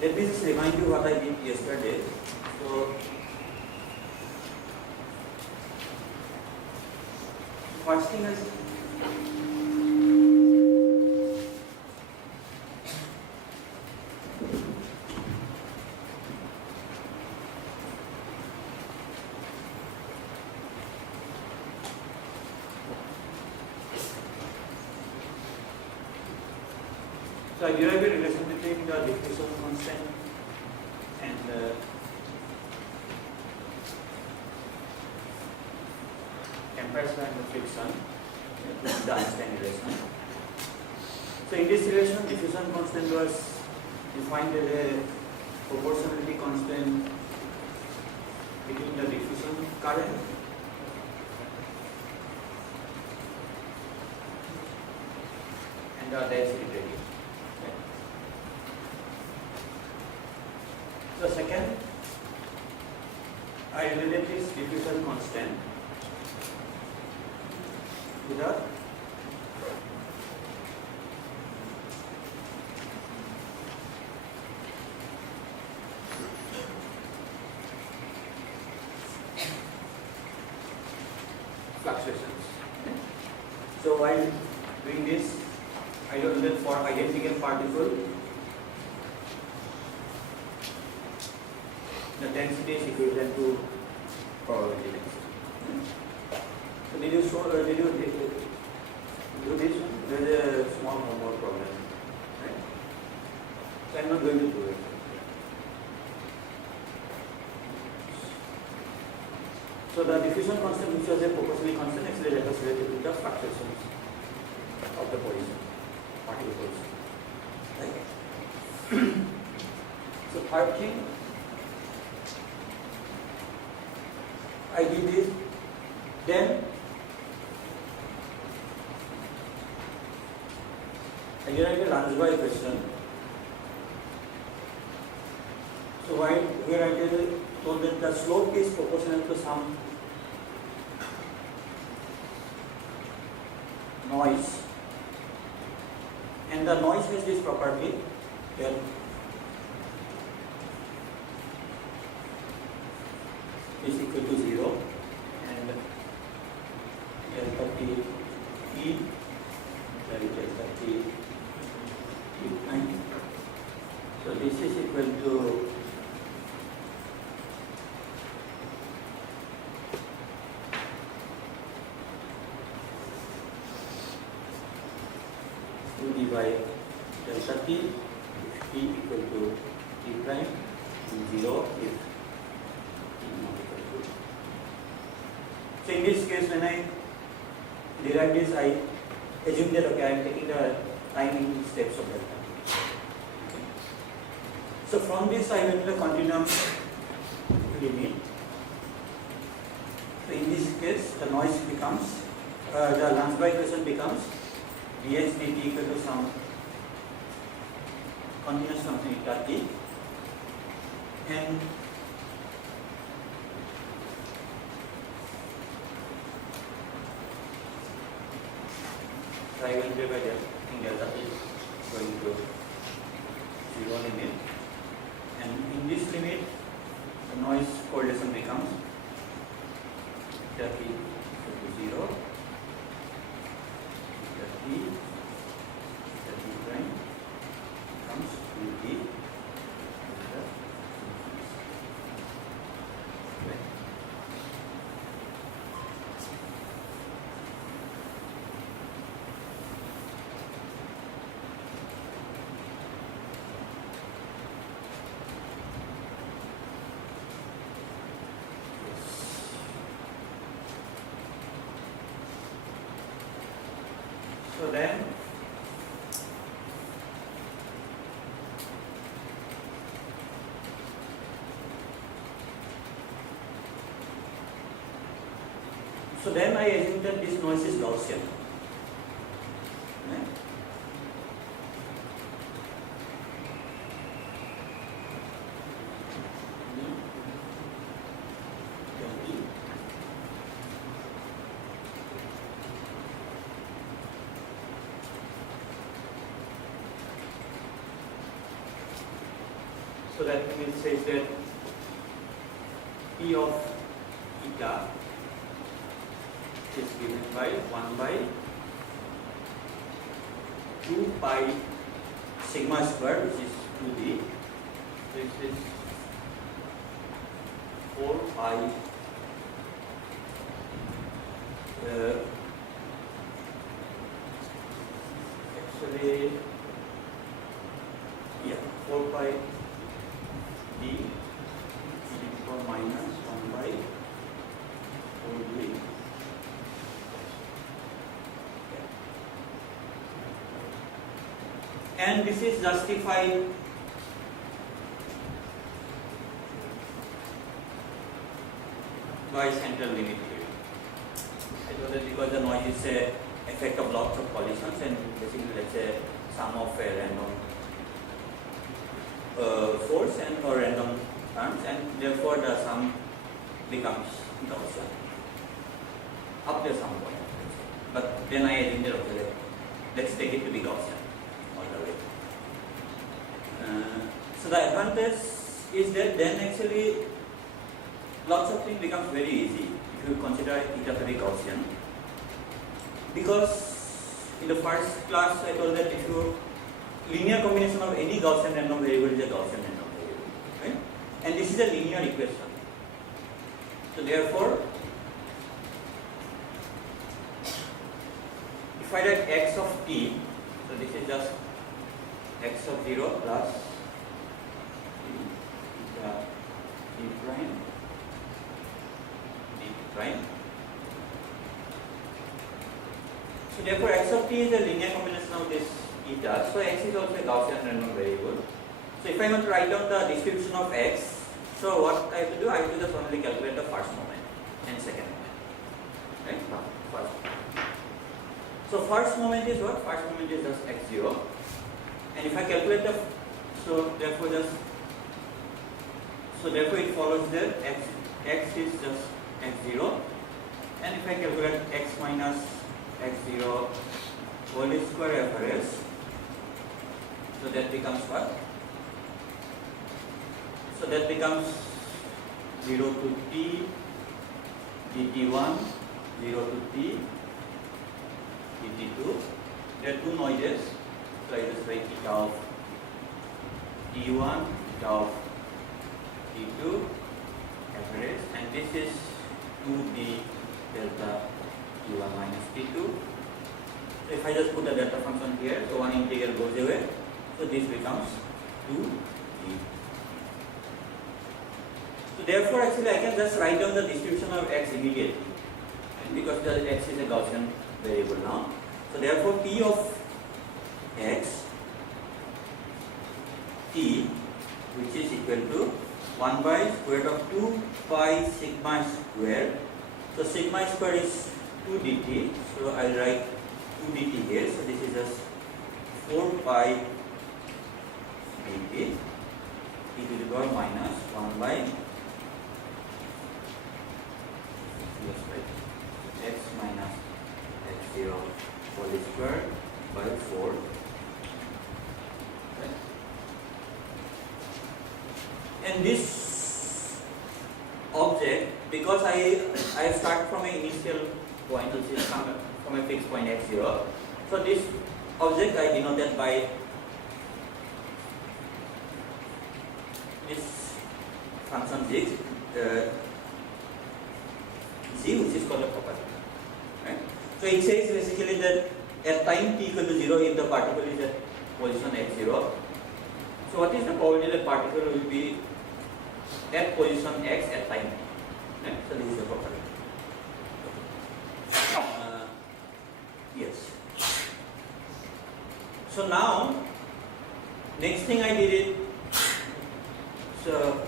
let me just remind you what I did yesterday. So, first thing is so I derived a relation between the diffusion constant and temperature and the friction, the Einstein relation. So in this relation, diffusion constant was defined as a proportionality constant between the diffusion current and the density gradient. So second, I relate this diffusion constant to the fluctuations. So while doing this, I don't look for identical particle. The density is equivalent to probability density. So did you do this one? There is a small homework problem, right? So I am not going to do it. So the diffusion constant, which was a proportionally constant, is related to the fluctuations of the position, particle position, right? So third thing, I did this, then I derived a Lanzhou equation. So while here I told that the slope is proportional to some noise, and the noise has this property that is equal to 0 and delta t e, that is delta t e prime. So this is equal to d by delta t if t equal to t prime and 0 if t not equal to. So in this case, when I derive this, I assume that okay, I am taking the time in steps of delta t. So from this I will the continuum limit. So in this case, the noise becomes the Lanzhou equation becomes dx dt equal to some continuous function eta t, and so I will be by delta t going to 0 limit, and in this limit the noise correlation becomes delta t equal to 0, delta t prime comes to t. So then I assume that this noise is Gaussian. Right? So that means says that P of eta is given by 1 by 2 pi sigma square, which is 2d. So this is 4 pi actually, yeah, 4 pi d e to the power minus 1 by 4d. And this is justified by central limit theory. I told that because the noise is a effect of lots of collisions, and basically let's say sum of a random force and or random terms, and therefore the sum becomes Gaussian up to some point. But then I assumed that okay, let's take it to be Gaussian all the way. So the advantage is that then actually lots of things becomes very easy if you consider eta to be Gaussian. Because in the first class I told that if you linear combination of any Gaussian random variable is a Gaussian random variable, right? And this is a linear equation. So therefore, if I write x of t, so this is just x of 0 plus eta d prime d prime. So therefore, x of t is a linear combination of this eta. So x is also a Gaussian random variable. So if I want to write down the distribution of x, so what I have to do? I have to just only calculate the first moment and second moment, right? First. So first moment is what? First moment is just x0, and if I calculate the, so therefore it follows that x is just x0, and if I calculate x minus x0 whole square average, so that becomes what? So that becomes 0 to t dt1, 0 to t dt2. There are two noises, so I just write eta of t1, eta of t2 average, and this is 2d delta t1 minus t2. So if I just put the delta function here, so one integral goes away, so this becomes 2d. So therefore actually I can just write down the distribution of x immediately, and because the x is a Gaussian variable now. So therefore p of x t, which is equal to 1 by square root of 2 pi sigma square. So sigma square is 2 dt, so I will write 2 dt here, so this is just 4 pi dt e to the power minus 1 by x minus x0 whole square by 4. Okay. And this object, because I start from an initial point which is from a fixed point x0, so this object I denote that by this function g, which is called a property, right? So it says basically that at time t equal to 0, if the particle is at position x0, so what is the probability that particle will be at position x at time t, right? So this is the property. Yes. So now next thing I did it, so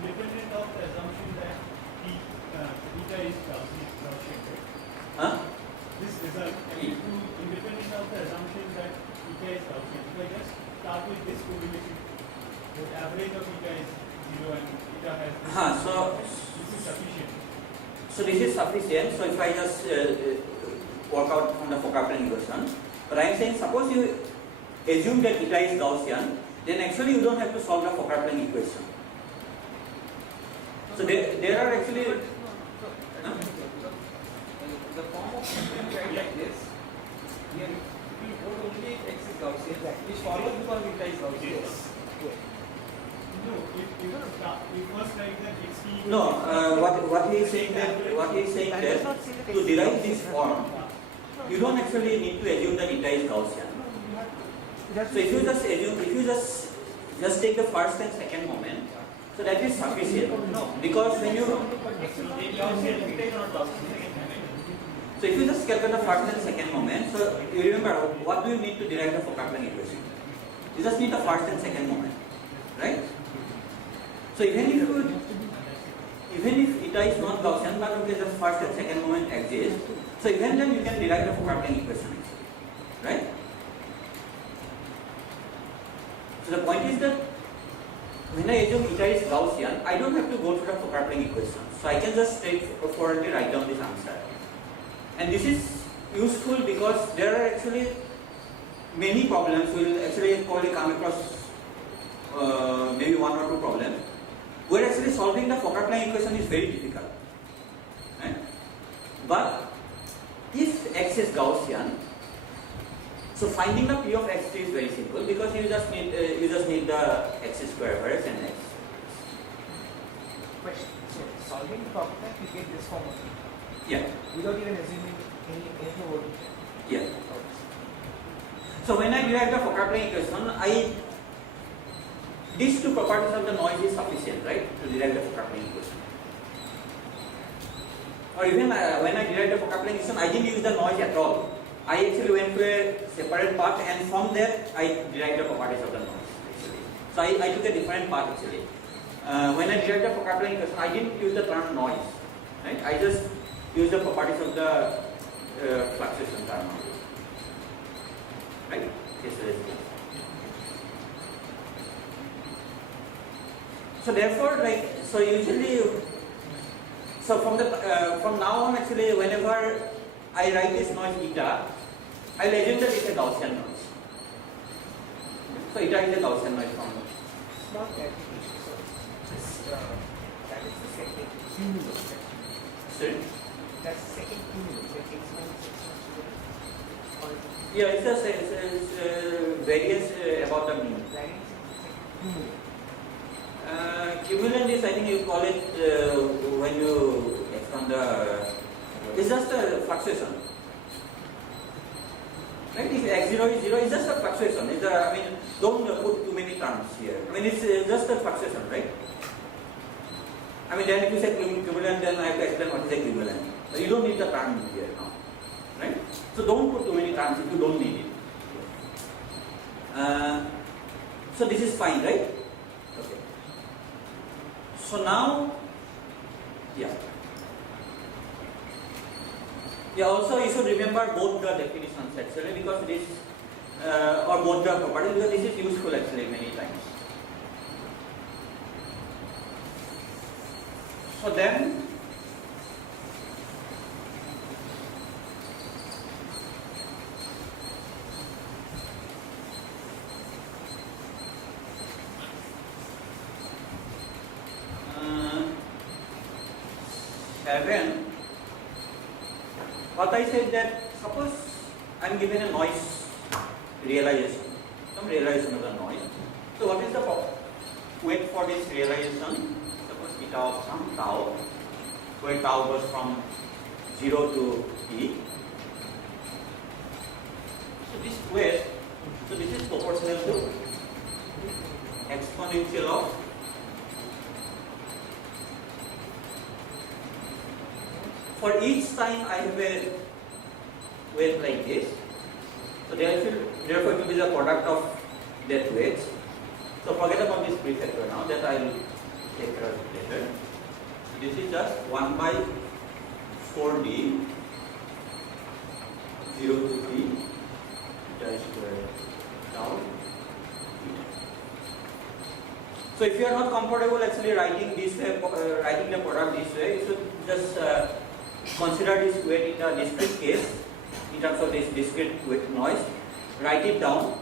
independent of the assumption that eta is Gaussian. huh? This result can be true independent of the assumption that eta is Gaussian. If I just start with this correlation, the average of eta is 0 and eta has this, this is sufficient. So this is sufficient. So if I just work out from the Fokker equation, but I am saying suppose you assume that eta is Gaussian, then actually you don't have to solve the Fokker-Planck equation. So there are actually the form of system like this. Here we hold only x is Gaussian, which follows because eta is Gaussian. No, if first write that xt. no. What he is saying that to derive this form, you don't actually need to assume that eta is Gaussian. So if you just take the first and second moment, so that is sufficient. No, because when you so if you just calculate the first and second moment, so you remember what do you need to derive the Fokker-Planck equation? You just need the first and second moment, right? So even if eta is not Gaussian, but okay, just first and second moment exist, so even then you can derive the Fokker-Planck equation, right? So the point is that when I assume eta is Gaussian, I don't have to go through the Fokker-Planck equation. So I can just straightforwardly write down this answer. And this is useful because there are actually many problems. We will actually probably come across maybe one or two problems where actually solving the Fokker-Planck equation is very difficult. Right? But if x is Gaussian, so finding the p of x is very simple because you just need the x square where x and x. Question. So solving the problem, you get this form of theta. Yeah. Without even assuming anything about it. Yeah. So when I derive the Fokker-Planck equation, these two properties of the noise is sufficient, right, to derive the Fokker-Planck equation. Or even when I derived the Fokker-Planck equation, I didn't use the noise at all. I actually went to a separate path, and from there I derived the properties of the noise. Actually, so I took a different path actually. When I derived the Fokker-Planck equation, I didn't use the term noise, right? I just used the properties of the fluctuation term, right? Yes, resistance. So therefore, usually, from now on, actually, whenever I write this noise eta, I will assume that it's a Gaussian noise. So eta is a Gaussian noise from me. Small clarification. So that is the second cumulus. Sorry? That's the second cumulus. Like x minus x plus Yeah, it's variance about the mean. second cumulus. Cumulant is, I think you call it when you expand the. It's just a fluctuation. Right? If x0 is 0, it's just a fluctuation. Don't put too many terms here. It's just a fluctuation, right? Then if you say cumulant, then I have to explain what is a cumulant. So you don't need the term here now, right? So don't put too many terms if you don't need it. So this is fine, right? Okay. So now, yeah. Yeah, also you should remember both the definitions actually because this, or both the properties because this is useful actually many times. So then, seven. What I said that suppose I am given a noise realization, some realization of the noise. So what is the weight for this realization? Suppose eta of some tau, where tau goes from 0 to t. So this weight, so this is proportional to exponential of for each time I have a weight like this, so therefore it will be the product of that weights. So forget about this prefactor now, that I will take care of it later. This is just 1 by 4d 0 to t eta square tau theta. So if you are not comfortable actually writing this way, writing the product this way, you should just consider this weight in a discrete case in terms of this discrete weight noise, write it down,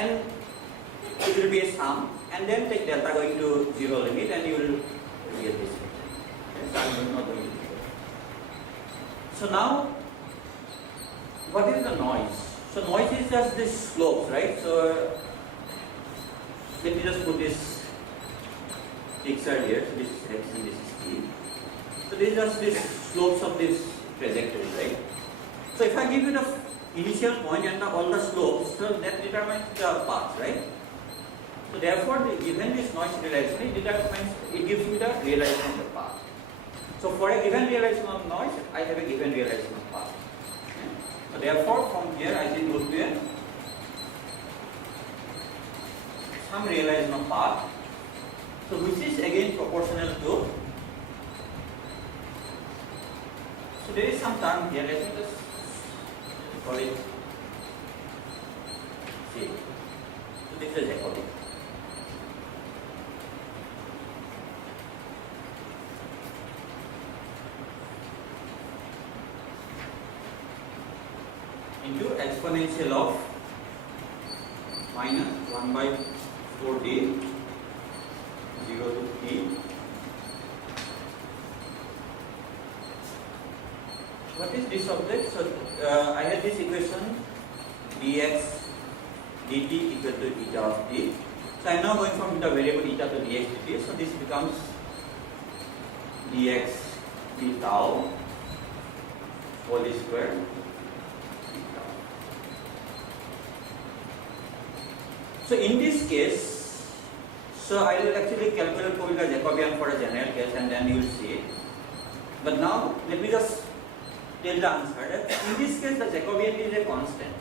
and it will be a sum, and then take delta going to 0 limit, and you will get this. Okay, so I am not going to do that. So now, what is the noise? So noise is just this slopes, right? So let me just put this picture here. So this is x and this is t. So this is just this slopes of this trajectory, right? So if I give you the initial point and all the slopes, so that determines the path, right? So therefore, given this noise realization, it gives me the realization of the path. So for a given realization of noise, I have a given realization of path. Okay? So therefore, from here I think would be some realization of path. So which is again proportional to. So there is some term here. Let me just call it C. So this is Jacobi. Into exponential of minus 1 by 4d 0 to t. What is this object? So I had this equation dx dt equal to eta of t. So I am now going from the variable eta to dx dt. So this becomes dx d tau whole square. So in this case, so I will actually calculate for the Jacobian for a general case, and then you will see it. But now let me just tell the answer that in this case the Jacobian is a constant.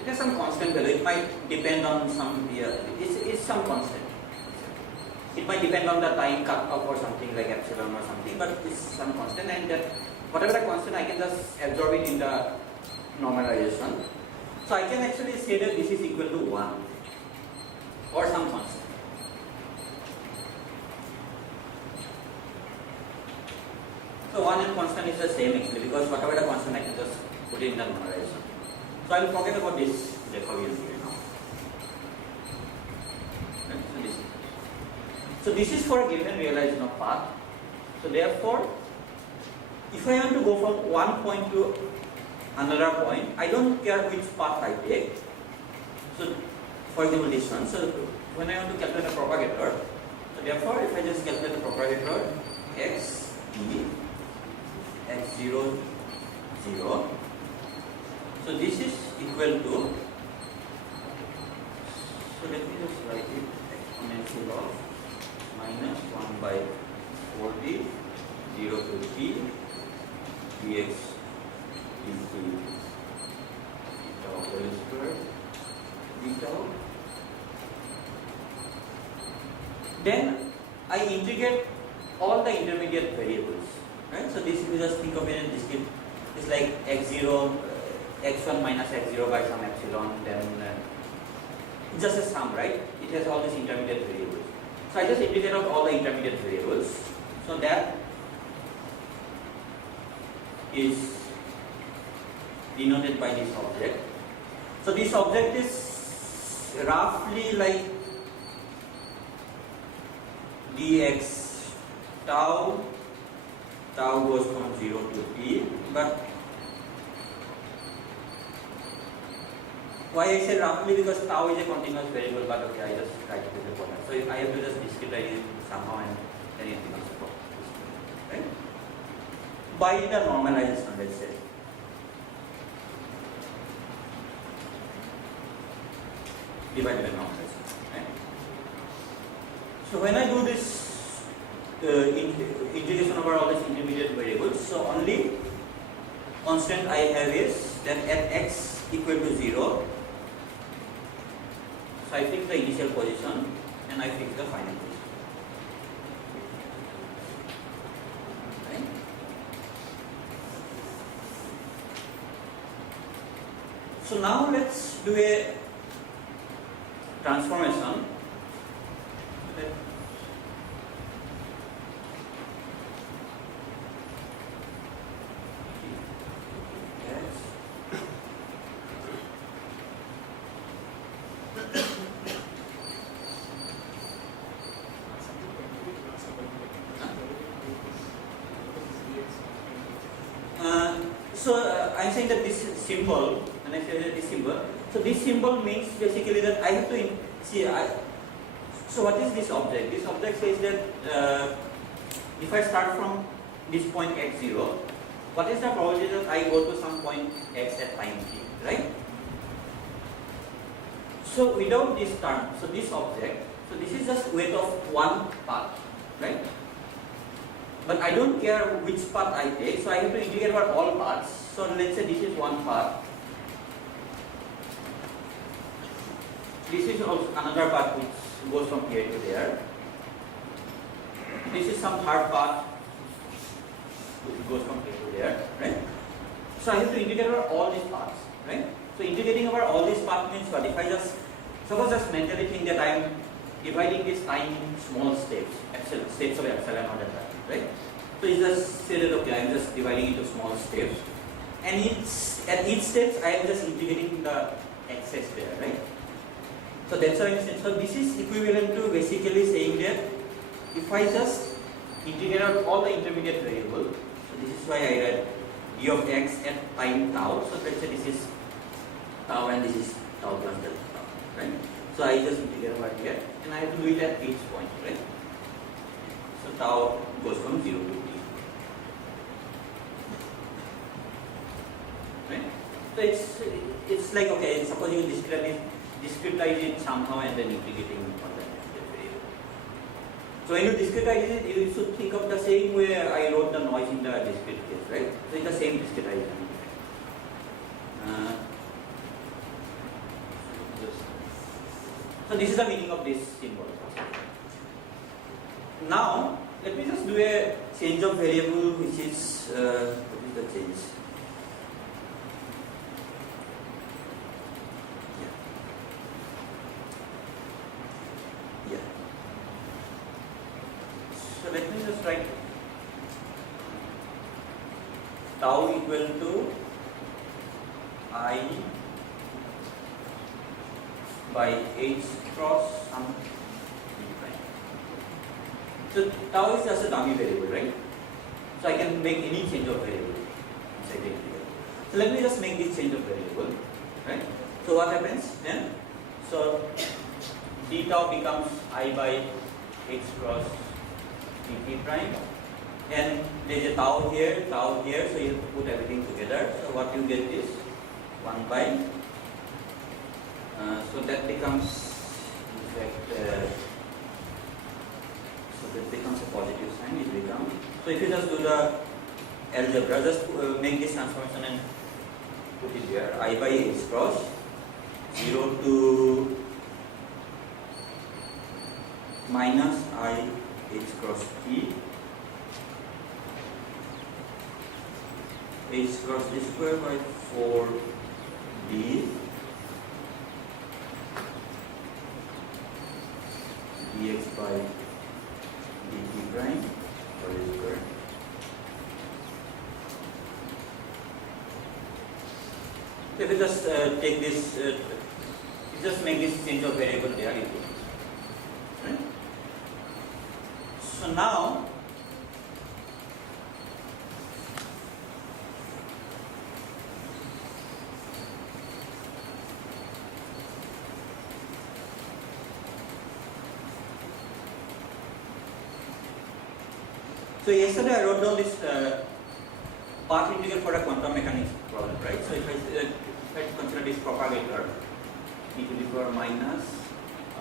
It has some constant value. It might depend on some it's some constant. It might depend on the time cut off or something like epsilon or something, but it's some constant, and that whatever the constant I can just absorb it in the normalization. So I can actually say that this is equal to 1 or some constant. So 1 and constant is the same actually, because whatever the constant I can just put it in the normalization. So I will forget about this Jacobian here now. So this is for a given realization of path. So therefore, if I want to go from one point to another point, I don't care which path I take. So for example this one, so when I want to calculate the propagator, so therefore if I just calculate the propagator x e x0 0, so this is equal to, so let me just write it, exponential of minus 1 by 4d 0 to t dx into eta whole square eta. Then I integrate all the intermediate variables, right? So this you just think of it in discrete. It's like x0, x1 minus x0 by some epsilon. Then it's just a sum, right? It has all these intermediate variables. So I just integrate out all the intermediate variables. So that is denoted by this object. So this object is roughly like dx tau goes from 0 to t, but why I say roughly, because tau is a continuous variable, but okay, I just try to do the formula. So if I have to just discretize it somehow, and then it becomes a problem, right? By the normalization, let's say. Divided by normalization, right? So when I do this integration over all these intermediate variables, so only constant I have is that at x equal to 0, so I fix the initial position and I fix the final position. Right? So now let's do a transformation. So I'm saying that this symbol, when I say that this symbol, so this symbol means basically that I have to see. So what is this object? This object says that if I start from this point x0, what is the probability that I go to some point x at time t, right? So without this term, so this object, so this is just weight of one path, right? But I don't care which path I take, so I have to integrate about all paths. So let's say this is one path. This is also another path which goes from here to there. This is some third path which goes from here to there, right? So I have to integrate over all these paths, right? So integrating over all these paths means what? If I just suppose just mentally think that I am dividing this time in small steps, steps of epsilon or that, right? So you just say that okay, I am just dividing into small steps, and at each step I am just integrating the excess there, right? So that's what I'm saying. So this is equivalent to basically saying that if I just integrate out all the intermediate variables, so this is why I read d of x at time tau. So let's say this is tau and this is tau plus delta tau, right? So I just integrate over here, and I have to do it at each point, right? So tau goes from 0 to t, right? So it's like okay, suppose you discretize it somehow and then integrating on the variable. So when you discretize it, you should think of the same way I wrote the noise in the discrete case, right? So it's the same discretization. So this is the meaning of this symbol. Now let me just do a change of variable, which is what is the change? Yeah. So let me just write tau equal to I by h cross some d prime. So tau is just a dummy variable, right? So I can make any change of variable inside the integral. So let me just make this change of variable, right? So what happens then? So d tau becomes I by x cross dt prime, and there is a tau here, so you have to put everything together. So what you get is 1 by so that becomes in fact so that becomes a positive sign. It becomes, so if you just do the algebra, just make this transformation and put it here. I by h cross 0 to minus I h cross t h cross d square by 4d dx by dt prime whole square. So if you just take this, you just make this change of variable there, right? So now so yesterday I wrote down this path integral for a quantum mechanics problem, right? So if I consider this propagator e to the power minus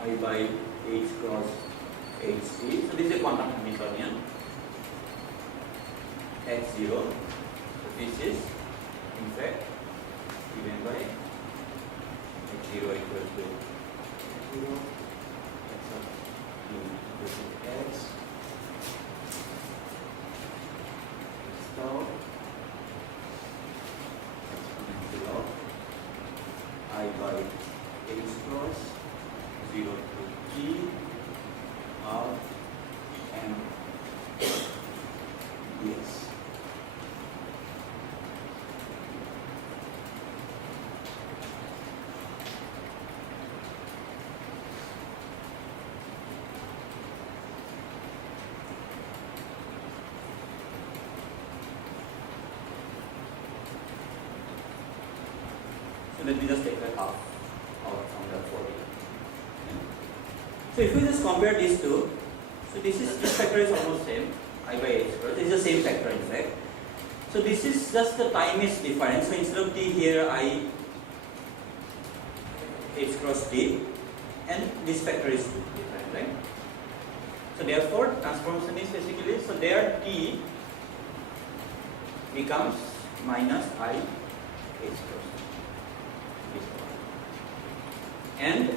I by h cross ht. So this is a quantum Hamiltonian x0. So this is in fact given by x0 equal to x0 x of t equal to x tau exponential of I by h cross 0 to t of m ds. So let me just take a half out from the 40. So if we just compare these two, so this factor is almost same, I by h cross. It is the same factor in fact. So this is just the time is different. So instead of t here, I h cross t, and this factor is different, right? So therefore, transformation is basically, so there t becomes minus I h cross t. And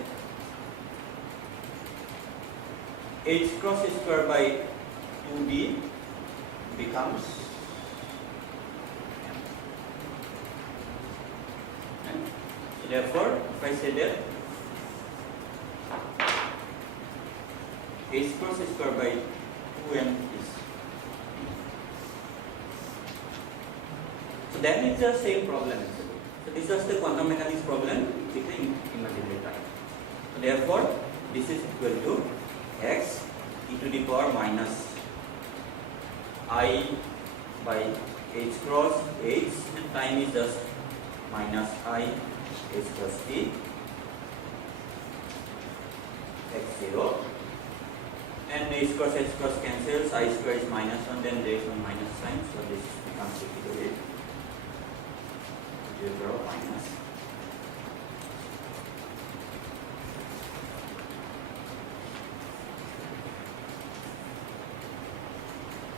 h cross square by 2d becomes m. And so therefore, if I say that h cross square by 2m is, so that is the same problem actually. So this is the quantum mechanics problem with the imaginary time. So therefore, this is equal to x e to the power minus I by h cross h, and time is just minus I h cross t x0, and h cross cancels, I square is minus 1, then there is one minus sign, so this becomes basically 0 minus.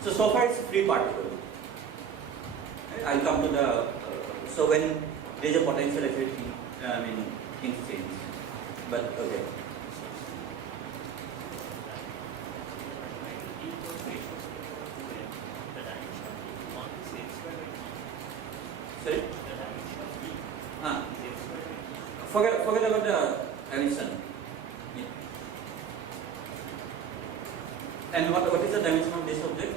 So far it's a free particle. I'll come to the, so when there is a potential effect, things change. But okay. Sorry? Forget about the dimension. Yeah. And what is the dimension of this object?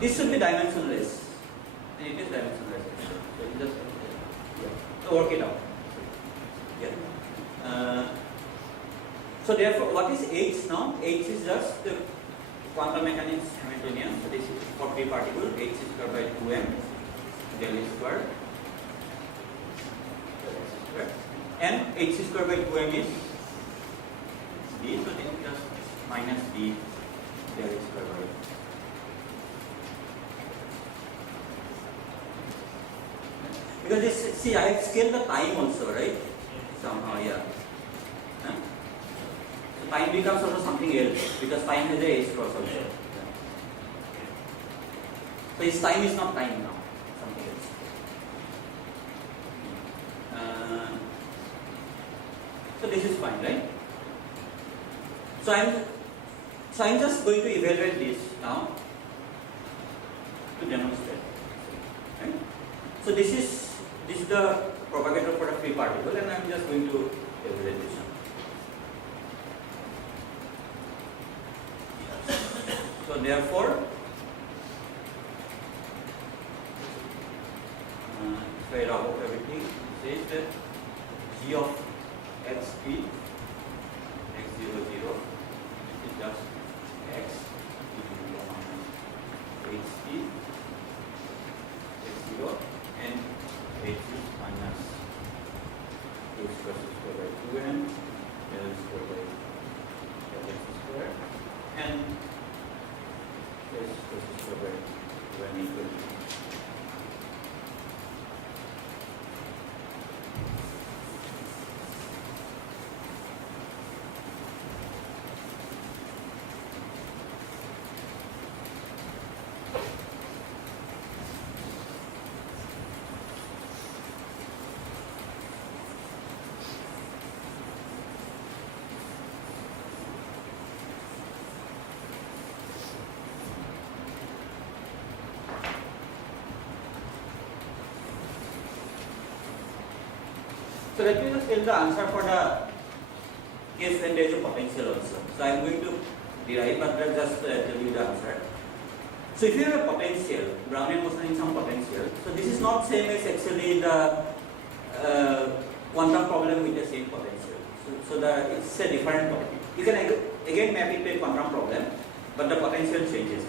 This should be dimensionless, and it is dimensionless. So you just so work it out. Yeah. So therefore, what is h now? H is just the quantum mechanics Hamiltonian. So this is for free particle. H square by 2m del square, and h square by 2m is d. So this is just minus d del square by. Because this, see, I have scaled the time also, right? Somehow, yeah. Huh? So time becomes also something else because time has a h cross also. Yeah. So his time is not time now, something else. So this is fine, right? So I'm just going to evaluate this now to demonstrate. Right? So this is the propagator for a free particle, and I'm just going to evaluate this one. So therefore, if I rub off everything, it says that g of xp x00 is just x ht x0, and h is minus h cross square by 2m l square by x square, and h cross square by 2m equal to So let me just tell the answer for the case when there is a potential also. So I am going to derive, but I'll just tell you the answer. So if you have a potential, Brownian motion in some potential, so this is not same as actually the quantum problem with the same potential. So it's a different topic. You can again map it to a quantum problem, but the potential changes.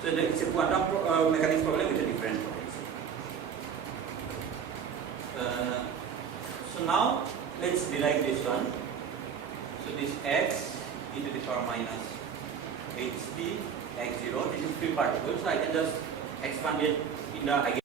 So it's a quantum mechanics problem with a different potential. So now let's derive this one. So this x e to the power minus hp x0, this is free particle, so I can just expand it in the